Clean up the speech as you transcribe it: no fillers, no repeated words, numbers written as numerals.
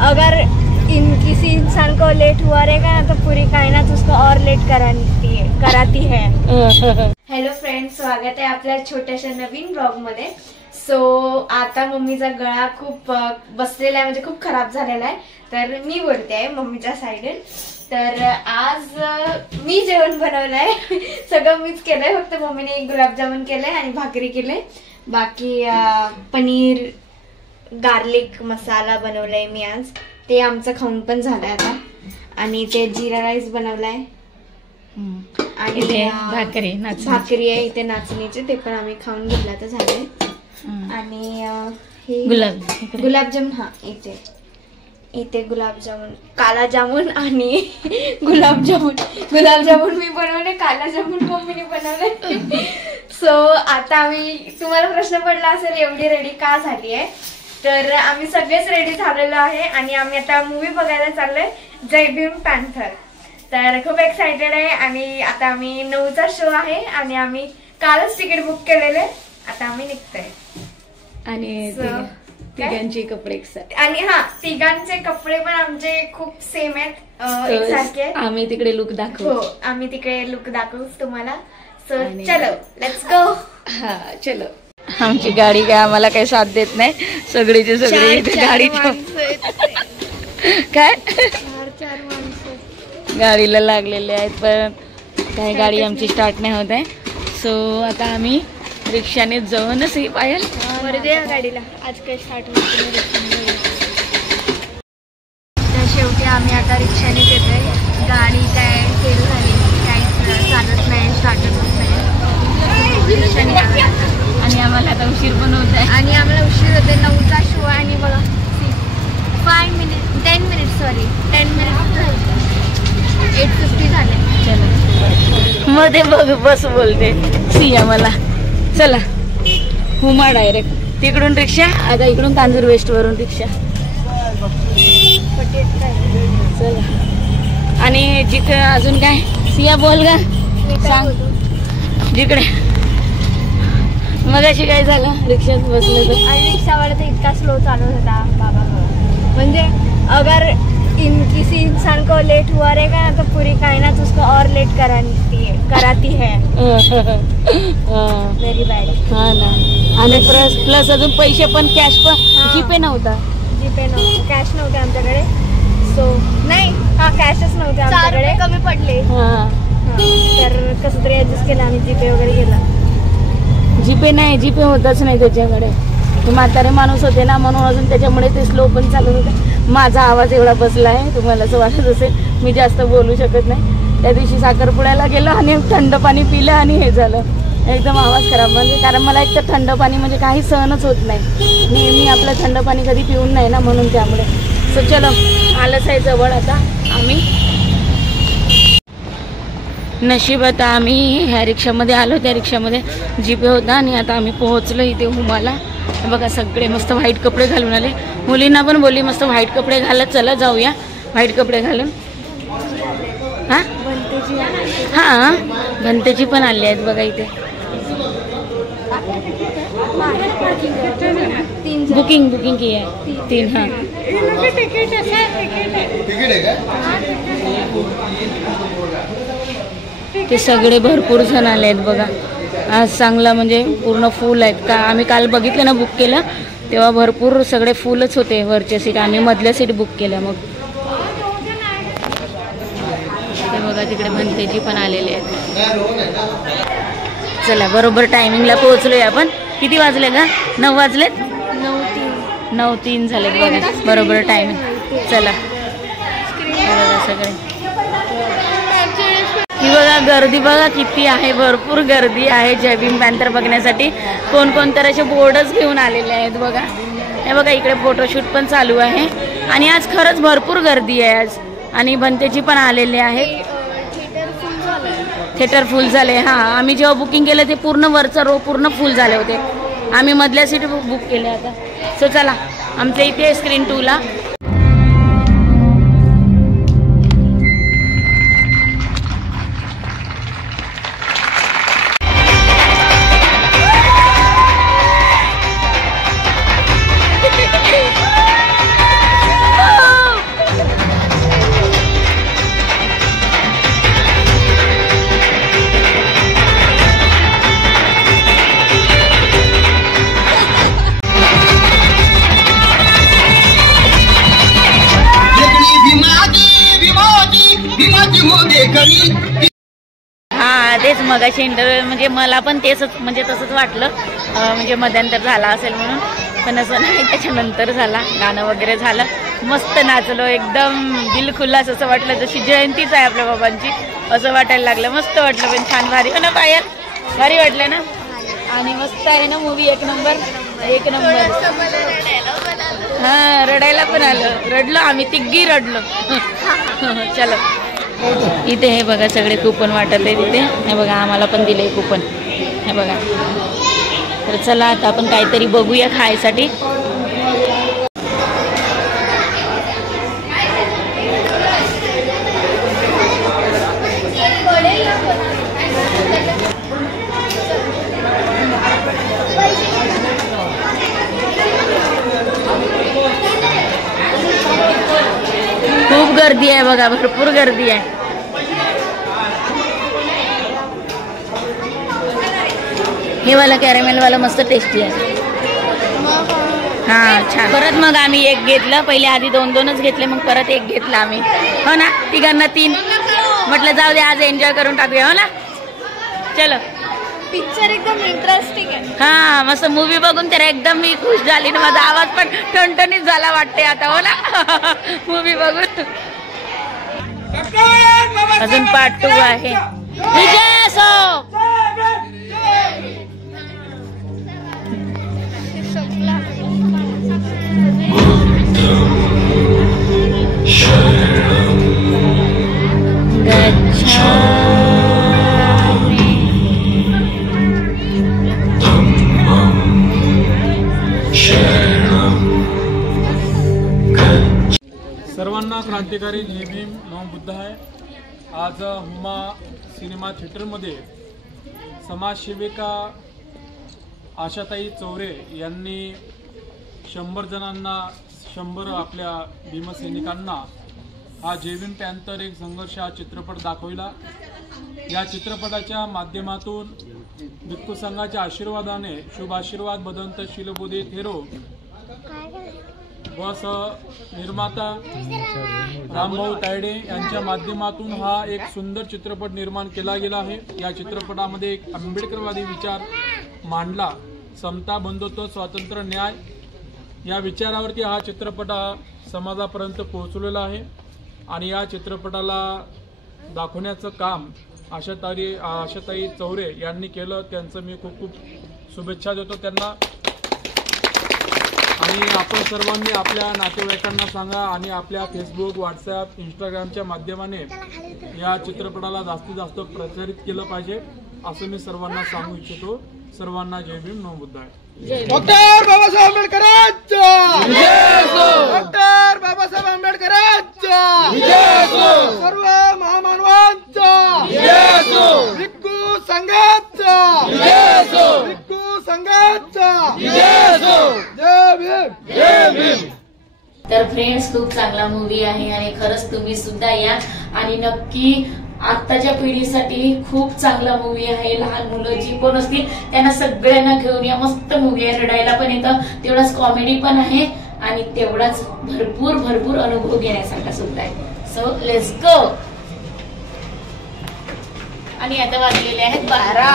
अगर किसी इंसान को लेट हुआ रहेगा ना तो पूरी कायनात उसको और लेट कराती है। हॅलो फ्रेंड्स, स्वागत आहे आपल्या छोट्याशा नवीन ब्लॉग मध्ये। सो आता मम्मीचा गळा खूप बसलेला आहे, म्हणजे खूप खराब झालेला आहे, तर मी बोलते आहे मम्मीच्या साईडून। तर आज मी जेवण बनवलंय, सगळं मीच केलंय, फक्त मम्मीने गुलाबजामुन केले आणि भाकरी केले। बाकी पनीर गार्लिक मसाला बनवलाय मी आज, ते आमचं खाऊन पण झालंय आता। आणि ते जीरा राईस बनवलाय आणि भाकरी आहे इथे नाचणीचे, ते पण आम्ही खाऊन घेतला तर झाले। आणि हे गुलाबजामुन, हा इथे गुलाबजामुन, काला जामुन आणि गुलाबजामुन मी बनवले, काला जामुन मम्मीने बनवले। सो आता आम्ही, तुम्हाला प्रश्न पडला असेल एवढी रेडी का झाली आहे, तर आम्ही सगळेच रेडी झालेलो आहे आणि आम्ही आता मूवी बघायला चाललोय, जय भीम पॅन्थर। तर खूप एक्साइटेड आहे आणि आता आम्ही 9चा शो आहे आणि आम्ही कालच तिकीट बुक केलेले, आता आम्ही निघतोय। आणि तिघांचे कपडे आणि तिघांचे कपडे पण आमचे खूप सेम आहेत, एकसारखे आहेत। आम्ही तिकडे लुक दाखवू, हो आम्ही तिकडे लुक दाखवूच तुम्हाला। सो चलो लेट्स गो। हा चलो। आमची गाडी काय आम्हाला काही साथ देत नाही, सगळीचे सगळे गाडी काय गाडीला लागलेले आहेत, पण काही गाडी आमची स्टार्ट नाही होत आहे। सो आता आम्ही रिक्षाने जाऊनच ही पायल गाडीला आज काही स्टार्ट होत नाही। तर शेवटी आम्ही आता रिक्षानेच येतोय, गाडी काय फेल झाली, काहीच चालत नाही, स्टार्टच होत नाही आणि आम्हाला आता उशीर पण होत आहे आणि आम्हाला उशीर होते। 9चा शो आणि बघा 10 मिनिट 8:50 झाले। चला मध्ये बघ बस बोलते सिया मला, चला हुमा डायरेक्ट तिकडून रिक्षा, आता इकडून तांदूर वेस्ट वरून रिक्षा, चला। आणि जिथे अजून काय सिया बोल गा, सांग जिकडे मगाशी काय झालं, रिक्षात बसले तर आणि रिक्षावाला तर इतका स्लो चालवत होता बाबा, म्हणजे अगर किसी इंसान को लेट हुआ रहेगा ना तो पूरी कायनात उसको और लेट कराती है। Very bad. हा ना, आणि प्लस अजून पैसे पण कॅश पण जीपे नव्हता, कॅश नव्हते आमच्याकडे। सो नाही, कॅशच नव्हते आमच्याकडे, कमी पडले, तर कसं तरी ऍडजस्ट केलं आणि जीपे वगैरे केला। जीपे नाही, जीपे होताच नाही त्याच्याकडे, ते म्हातारे माणूस होते ना, म्हणून अजून त्याच्यामुळे ते स्लो पण चालत होते। माझा आवाज एवढा बसला आहे, तुम्हाला असं वाटत असेल मी जास्त बोलू शकत नाही। त्या दिवशी साखरपुड्याला गेलो आणि थंड पाणी पिलं आणि हे झालं, एकदम आवाज खराब, म्हणजे कारण मला एक तर थंड पाणी म्हणजे काही सहनच होत नाही, नेहमी आपलं थंड पाणी कधी पिऊन नाही ना, म्हणून त्यामुळे। सो चलो आलंच आहे जवळ आता आम्ही, नशीब आता आम्ही ह्या रिक्षामध्ये आलो, त्या रिक्षामध्ये जीपे होता आणि आता आम्ही पोहोचलो इथे हुमाला। बघा सगळे मस्त व्हाईट कपडे घालून आले, मुलींना पण बोलली मस्त व्हाईट कपडे घालत चला जाऊया, व्हाईट कपडे घालून। हा भंतेची पण आली आहेत बघा इथे, बुकिंग की आहे 3। हा ते सगळे भरपूर जण आले आहेत बघा आज, चांगला म्हणजे पूर्ण फुल आहेत का, आम्ही काल बघितलं ना बुक केलं तेव्हा भरपूर सगळे फुलच होते वरच्या सीट, आम्ही मधल्या सीट बुक केल्या। मग ते बघा तिकडे भंतेजी पण आलेले आहेत। चला बरोबर टायमिंगला पोहोचलोय आपण, किती वाजले का, 9 वाजलेत, 9:03 झालेत बघा, बरोबर टायमिंग। चला सगळे ही बघा गर्दी बघा किती आहे, भरपूर गर्दी आहे जय भीम पॅन्थर बघण्यासाठी। कोण कोण तर असे बोर्डच घेऊन आलेले आहेत बघा, हे बघा इकडे फोटोशूट पण चालू आहे आणि आज खरंच भरपूर गर्दी आहे आज, आणि भंतेजी पण आलेले आहेत। थिएटर फुल झाले, हा आम्ही जेव्हा बुकिंग केलं ते पूर्ण वरचा रो पूर्ण फुल झाले होते, आम्ही मधल्या सीट बुक केल्या आता। सो चला आमच्या इथे स्क्रीन 2ला हा तेच मगाशी इंटरव्ह्यू म्हणजे मला पण तेच म्हणजे तसंच वाटलं म्हणजे मध्यांतर झाला असेल म्हणून, पण असं नाही, त्याच्यानंतर झाला, गाणं वगैरे झालं, मस्त नाचलो, एकदम दिल खुल्लास असं वाटलं, जशी जयंतीच आहे आपल्या बाबांची असं वाटायला लागलं, मस्त वाटलं, पण छान भारी हो ना पायल, भारी वाटलं ना, आणि मस्त आहे ना मूवी, एक नंबर एक नंबर. हा रडायला पण आलं, रडलो आम्ही तिघी रडलो. चलो इथे हे बघा सगळे कूपन वाटत आहे तिथे, हे बघा आम्हाला पण दिले कूपन, हे बघा. तर चला आता आपण काहीतरी बघूया खायसाठी. खूप गर्दी आहे बघा, भरपूर गर्दी आहे. हे वाला कॅरेमेल वाला मस्त टेस्टी आहे. हा छान. परत मग आम्ही एक घेतलं, पहिले आधी 2-2च घेतले, मग परत एक घेतलं आम्ही, हो ना, तिघांना 3. म्हटलं जाऊ दे आज एन्जॉय करून टाकूया, हो ना. चलो पिक्चर एकदम इंटरेस्टिंग आहे. हा मस्त मूवी बघून तर एकदम मी खुश झाली ना, माझा आवाज पण ठणठणीत झाला वाटते आता, हो ना. मूवी बघून. अजून पार्ट 2 आहे. विजय असो. सर्वांना क्रांतिकारी जय भीम, नमो बुद्ध आहे. आज हुमा सिनेमा थिएटरमध्ये समाजसेविका आशाताई चौरे यांनी 100 जणांना, 100 आपल्या भीमसैनिकांना हा जय भीम पॅन्थर एक संघर्ष हा चित्रपट दाखविला. या चित्रपटाच्या माध्यमातून भिक्खू संघाच्या आशीर्वादाने शुभ आशीर्वाद बदंत शिलबोधी थेरो व निर्माता रामभाऊ तायडे यांच्या माध्यमातून हा एक सुंदर चित्रपट निर्माण केला गेला आहे. या चित्रपटामध्ये एक आंबेडकरवादी विचार मांडला, समता, बंधुत्व, स्वातंत्र्य, न्याय या विचारावरती हा चित्रपट समाजापर्यंत पोहोचलेला आहे. आणि या चित्रपटाला दाखवण्याचं काम आशाताई चौरे यांनी केलं, त्यांचं मी खूप खूप शुभेच्छा देतो त्यांना. आणि आपण सर्वांनी आपल्या नातेवाईकांना सांगा आणि आपल्या फेसबुक, व्हॉट्सॲप, इंस्टाग्रामच्या माध्यमाने या चित्रपटाला जास्तीत जास्त प्रचारित केलं पाहिजे असं मी सर्वांना सांगू इच्छितो. सर्वांना जय भीम, नमो बुद्धाय. डॉक्टर बाबासाहेब आंबेडकरांचा डॉक्टर बाबासाहेब आंबेडकरांचा सर्व महामानवांचा भिक्खू संघाचा भिक्खू संघाचा जय भीम जय भीम. तर फ्रेंड्स खूप चांगला मूवी आहे आणि खरंच तुम्ही सुद्धा या आणि नक्की आताच्या पिढीसाठी खूप चांगला मूवी आहे. लहान मुलं जी कोण असतील त्यांना सगळ्यांना घेऊन या. मस्त मूवी आहे, रडायला पण येतं, तेवढाच कॉमेडी पण आहे आणि तेवढाच भरपूर भरपूर अनुभव घेण्यासारखा सुद्धा आहे. So let's go. आणि आता वाजलेले आहेत 12.